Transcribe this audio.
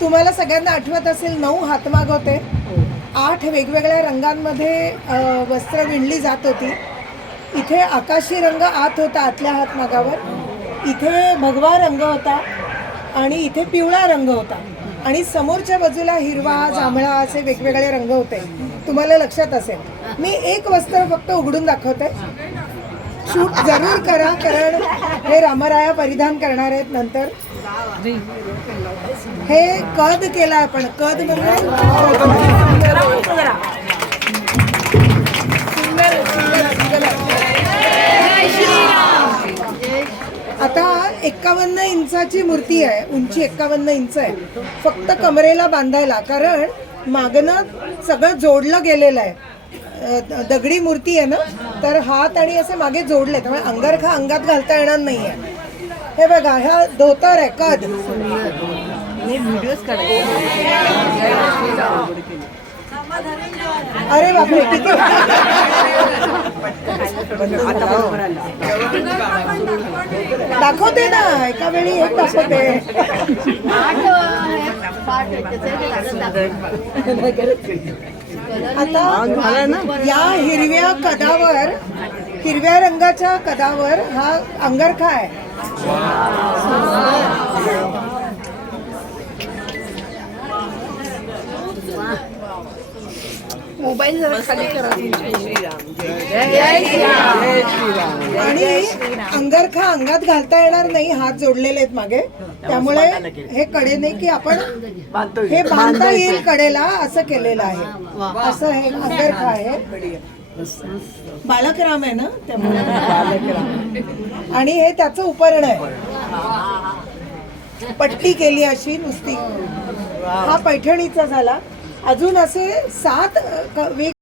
तुम्हाला सगळ्यांना आठवत असेल नऊ हातमाग होते. आठ वेगवेगळ्या रंगांमध्ये वस्त्र विणली जात होती. इथे आकाशी रंग आत होता आतल्या हातमागावर. इथे भगवा रंग होता आणि इथे पिवळा रंग होता. आणि समोरच्या बाजूला हिरवा जांभळा असे वेगवेगळे रंग होते. तुम्हाला लक्षात असेल. मी एक वस्त्र फक्त उघडून दाखवते. शूट जरूर करा कारण हे रामराया परिधान करणार आहेत नंतर. हे कद केला आपण कद म्हणजे आता एक्कावन्न इंचाची मूर्ती आहे उंची एक्कावन्न इंच आहे. फक्त कमरेला बांधायला कारण मागणं सगळं जोडलं गेलेलं आहे. दगडी मूर्ती आहे ना तर हात आणि असे मागे जोडले त्यामुळे अंगरखा अंगात घालता येणार नाही आहे हे बघा ह्या धोतर आहे कद. अरे बापरे. किती दाखवते ना एका वेळी एक दाखवते. आता या हिरव्या कदावर हिरव्या रंगाच्या कदावर हा अंगरखा आहे मोबाईल जरा खाली करा आणि अंगरखा अंगात घालता येणार नाही हात जोडलेले आहेत मागे. त्यामुळे हे कडे नाही की आपण हे बांधता येईल कडेला असं केलेलं आहे. असं हे अंगरखा आहे. बालकराम आहे ना त्यामुळे. आणि हे त्याचं उपरण आहे. पट्टी केली अशी नुसती. हा पैठणीचा झाला. अजून असे सात वेग